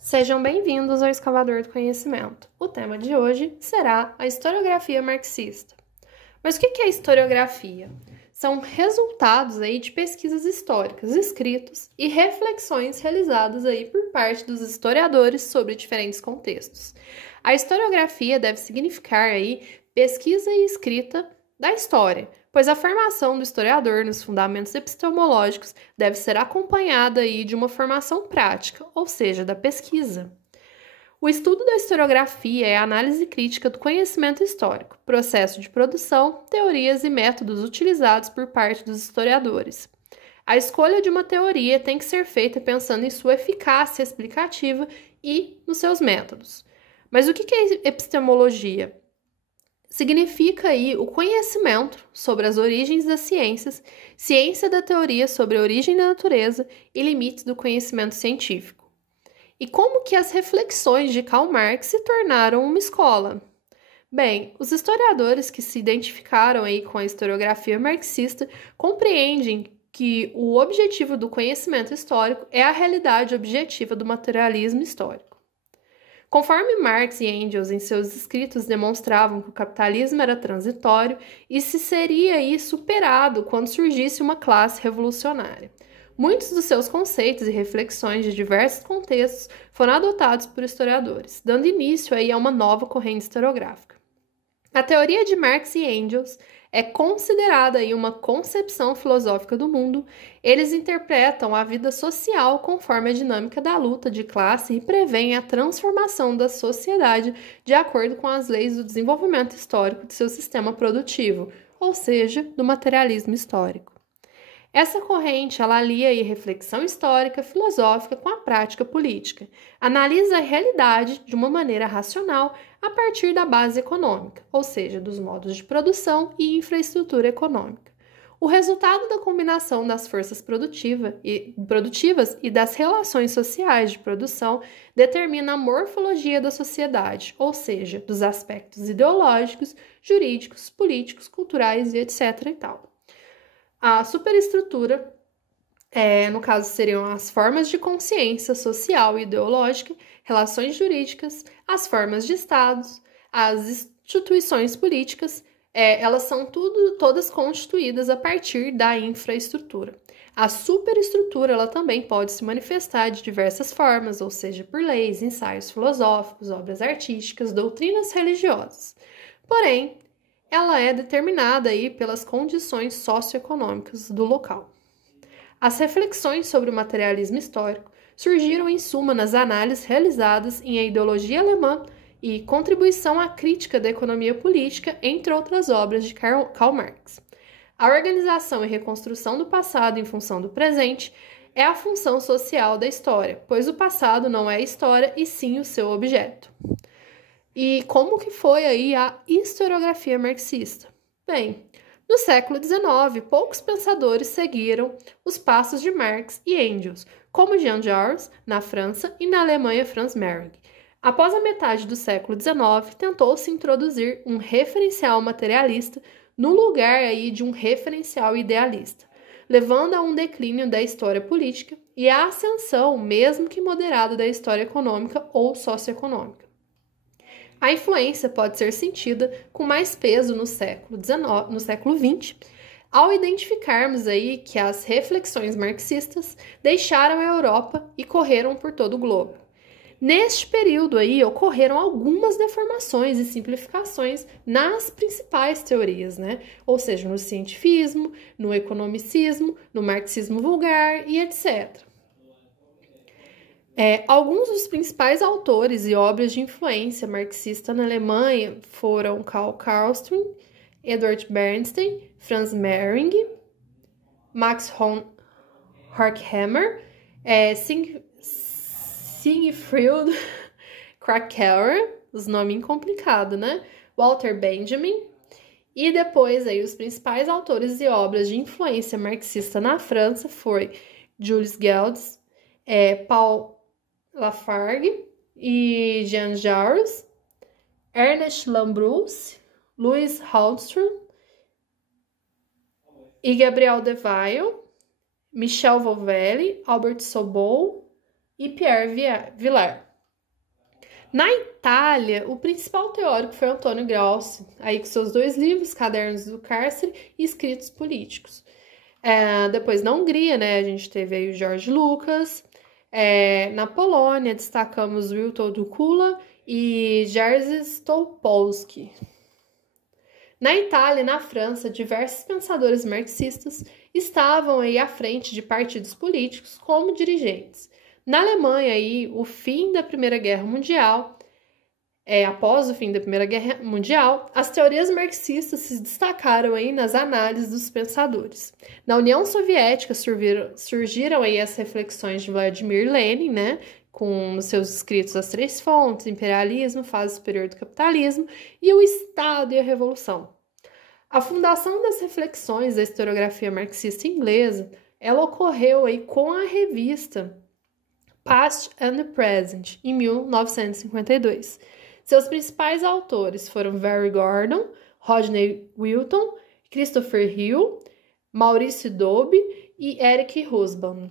Sejam bem-vindos ao Escavador do Conhecimento. O tema de hoje será a historiografia marxista. Mas o que é historiografia? São resultados aí de pesquisas históricas, escritos e reflexões realizadas aí por parte dos historiadores sobre diferentes contextos. A historiografia deve significar aí pesquisa e escrita da história, pois a formação do historiador nos fundamentos epistemológicos deve ser acompanhada aí de uma formação prática, ou seja, da pesquisa. O estudo da historiografia é a análise crítica do conhecimento histórico, processo de produção, teorias e métodos utilizados por parte dos historiadores. A escolha de uma teoria tem que ser feita pensando em sua eficácia explicativa e nos seus métodos. Mas o que é epistemologia? Significa aí o conhecimento sobre as origens das ciências, ciência da teoria sobre a origem da natureza e limites do conhecimento científico. E como que as reflexões de Karl Marx se tornaram uma escola? Bem, os historiadores que se identificaram aí com a historiografia marxista compreendem que o objetivo do conhecimento histórico é a realidade objetiva do materialismo histórico. Conforme Marx e Engels em seus escritos demonstravam que o capitalismo era transitório e se seria aí superado quando surgisse uma classe revolucionária. Muitos dos seus conceitos e reflexões de diversos contextos foram adotados por historiadores, dando início aí a uma nova corrente historiográfica. A teoria de Marx e Engels é considerada aí uma concepção filosófica do mundo. Eles interpretam a vida social conforme a dinâmica da luta de classe e preveem a transformação da sociedade de acordo com as leis do desenvolvimento histórico de seu sistema produtivo, ou seja, do materialismo histórico. Essa corrente ela alia aí reflexão histórica, filosófica com a prática política. Analisa a realidade de uma maneira racional a partir da base econômica, ou seja, dos modos de produção e infraestrutura econômica. O resultado da combinação das forças produtivas e das relações sociais de produção determina a morfologia da sociedade, ou seja, dos aspectos ideológicos, jurídicos, políticos, culturais e etc. e tal. A superestrutura, no caso, seriam as formas de consciência social e ideológica, relações jurídicas, as formas de estados, as instituições políticas, elas são todas constituídas a partir da infraestrutura. A superestrutura ela também pode se manifestar de diversas formas, ou seja, por leis, ensaios filosóficos, obras artísticas, doutrinas religiosas. Porém, ela é determinada aí pelas condições socioeconômicas do local. As reflexões sobre o materialismo histórico surgiram em suma nas análises realizadas em A Ideologia Alemã e Contribuição à Crítica da Economia Política, entre outras obras de Karl Marx. A organização e reconstrução do passado em função do presente é a função social da história, pois o passado não é a história e sim o seu objeto. E como que foi aí a historiografia marxista? Bem, no século XIX, poucos pensadores seguiram os passos de Marx e Engels, como Jean Jaurès, na França, e na Alemanha Franz Marc. Após a metade do século XIX, tentou-se introduzir um referencial materialista no lugar aí de um referencial idealista, levando a um declínio da história política e à ascensão, mesmo que moderada, da história econômica ou socioeconômica. A influência pode ser sentida com mais peso no século XX, ao identificarmos aí que as reflexões marxistas deixaram a Europa e correram por todo o globo. Neste período aí ocorreram algumas deformações e simplificações nas principais teorias, né? Ou seja, no cientificismo, no economicismo, no marxismo vulgar e etc. Alguns dos principais autores e obras de influência marxista na Alemanha foram Karl Karlström, Edward Bernstein, Franz Mehring, Max Horkheimer, Siegfried Kracauer, os nomes complicados, né? Walter Benjamin, e depois aí os principais autores e obras de influência marxista na França foi Jules Guelds, Paul Lafargue e Jean Jaurès, Ernest Lambrusche, Louis Hallström e Gabriel Devaille, Michel Vovelli, Albert Sobol e Pierre Vilar. Na Itália, o principal teórico foi Antônio Gramsci, aí com seus 2 livros, Cadernos do Cárcere e Escritos Políticos. Depois, na Hungria, né, a gente teve aí o Jorge Lucas. Na Polônia, destacamos Witold Kula e Jerzy Stopolsky. Na Itália e na França, diversos pensadores marxistas estavam aí à frente de partidos políticos como dirigentes. Na Alemanha, aí, o fim da Primeira Guerra Mundial, após o fim da Primeira Guerra Mundial, as teorias marxistas se destacaram aí nas análises dos pensadores. Na União Soviética surgiram aí as reflexões de Vladimir Lenin, né, com os seus escritos As Três Fontes, Imperialismo, Fase Superior do Capitalismo e o Estado e a Revolução. A fundação das reflexões da historiografia marxista inglesa, ela ocorreu aí com a revista Past and the Present, em 1952. Seus principais autores foram Barry Gordon, Rodney Wilton, Christopher Hill, Maurício Dobb e Eric Hobsbawm.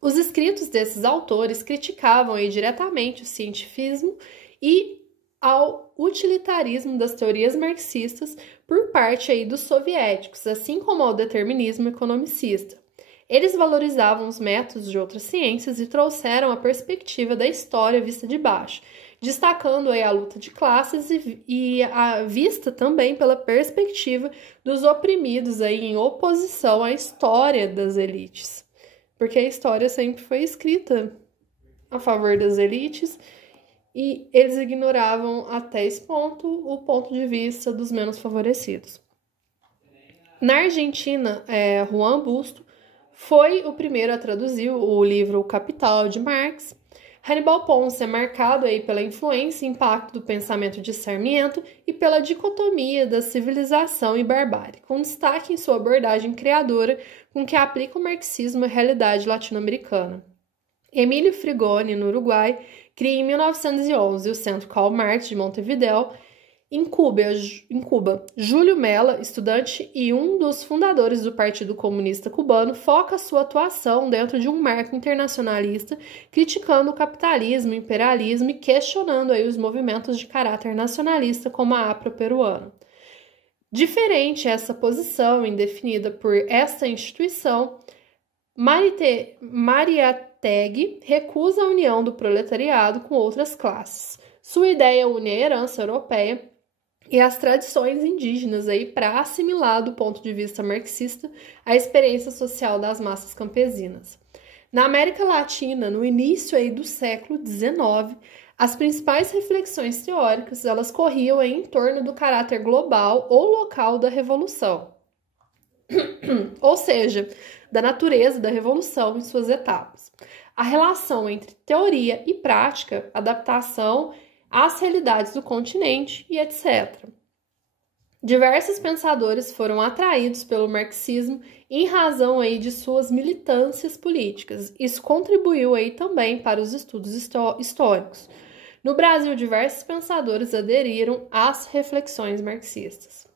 Os escritos desses autores criticavam aí diretamente o cientificismo e ao utilitarismo das teorias marxistas por parte aí dos soviéticos, assim como ao determinismo economicista. Eles valorizavam os métodos de outras ciências e trouxeram a perspectiva da história vista de baixo, destacando aí a luta de classes e a vista também pela perspectiva dos oprimidos aí em oposição à história das elites. Porque a história sempre foi escrita a favor das elites e eles ignoravam até esse ponto o ponto de vista dos menos favorecidos. Na Argentina, Juan Busto foi o primeiro a traduzir o livro O Capital, de Marx. Hannibal Ponce é marcado aí pela influência e impacto do pensamento de Sarmiento e pela dicotomia da civilização e barbárie, com destaque em sua abordagem criadora com que aplica o marxismo à realidade latino-americana. Emílio Frigoni, no Uruguai, cria em 1911 o Centro Karl Marx de Montevideo. Em Cuba, Júlio Mella, estudante e um dos fundadores do Partido Comunista Cubano, foca sua atuação dentro de um marco internacionalista, criticando o capitalismo, o imperialismo e questionando aí os movimentos de caráter nacionalista como a APRA peruana. Diferente essa posição indefinida por esta instituição, Mariátegui recusa a união do proletariado com outras classes. Sua ideia une a herança europeia e as tradições indígenas aí para assimilar, do ponto de vista marxista, a experiência social das massas campesinas. Na América Latina, no início aí do século XIX, as principais reflexões teóricas elas corriam aí em torno do caráter global ou local da revolução, ou seja, da natureza da revolução em suas etapas. A relação entre teoria e prática, adaptação às realidades do continente e etc. Diversos pensadores foram atraídos pelo marxismo em razão aí de suas militâncias políticas. Isso contribuiu aí também para os estudos históricos. No Brasil, diversos pensadores aderiram às reflexões marxistas.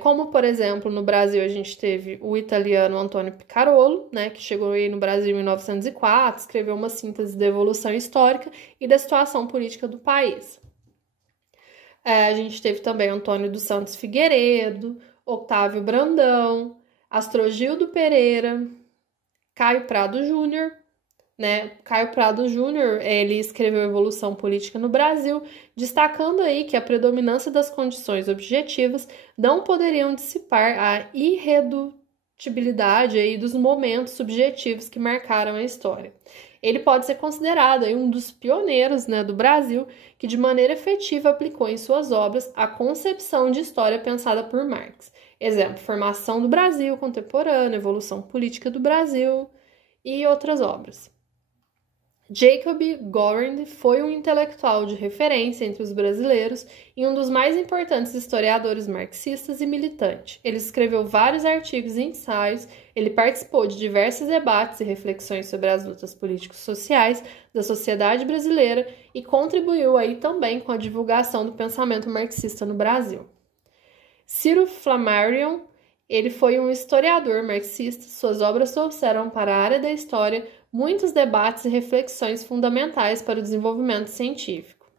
Como, por exemplo, no Brasil a gente teve o italiano Antonio Picarolo, né, que chegou aí no Brasil em 1904, escreveu uma síntese da evolução histórica e da situação política do país. A gente teve também Antônio dos Santos Figueiredo, Otávio Brandão, Astrogildo Pereira, Caio Prado Júnior, né? Caio Prado Júnior, ele escreveu Evolução Política no Brasil, destacando aí que a predominância das condições objetivas não poderiam dissipar a irredutibilidade aí dos momentos subjetivos que marcaram a história. Ele pode ser considerado aí um dos pioneiros, né, do Brasil, que de maneira efetiva aplicou em suas obras a concepção de história pensada por Marx. Exemplo, Formação do Brasil Contemporâneo, Evolução Política do Brasil e outras obras. Jacob Gorend foi um intelectual de referência entre os brasileiros e um dos mais importantes historiadores marxistas e militante. Ele escreveu vários artigos e ensaios, ele participou de diversos debates e reflexões sobre as lutas políticos-sociais da sociedade brasileira e contribuiu aí também com a divulgação do pensamento marxista no Brasil. Ciro Flammarion, ele foi um historiador marxista, suas obras trouxeram para a área da história muitos debates e reflexões fundamentais para o desenvolvimento científico.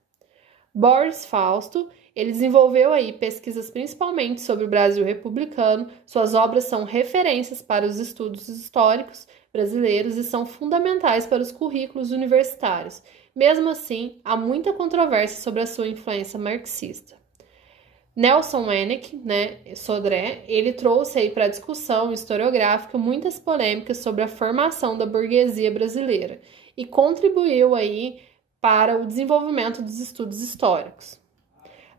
Boris Fausto, ele desenvolveu aí pesquisas principalmente sobre o Brasil republicano, suas obras são referências para os estudos históricos brasileiros e são fundamentais para os currículos universitários. Mesmo assim, há muita controvérsia sobre a sua influência marxista. Nelson Weinert, Sodré, ele trouxe aí para a discussão historiográfica muitas polêmicas sobre a formação da burguesia brasileira e contribuiu aí para o desenvolvimento dos estudos históricos.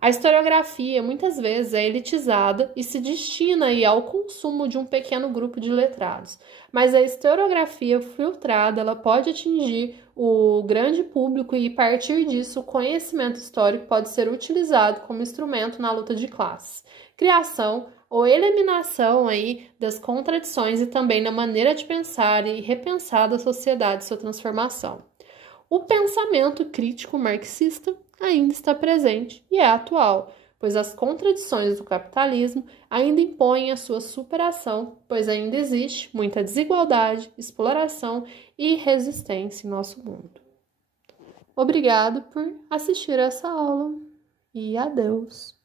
A historiografia muitas vezes é elitizada e se destina aí ao consumo de um pequeno grupo de letrados, mas a historiografia filtrada ela pode atingir o grande público e, a partir disso, o conhecimento histórico pode ser utilizado como instrumento na luta de classes, criação ou eliminação aí das contradições e também na maneira de pensar e repensar da sociedade e sua transformação. O pensamento crítico marxista ainda está presente e é atual, pois as contradições do capitalismo ainda impõem a sua superação, pois ainda existe muita desigualdade, exploração e resistência em nosso mundo. Obrigado por assistir essa aula e adeus!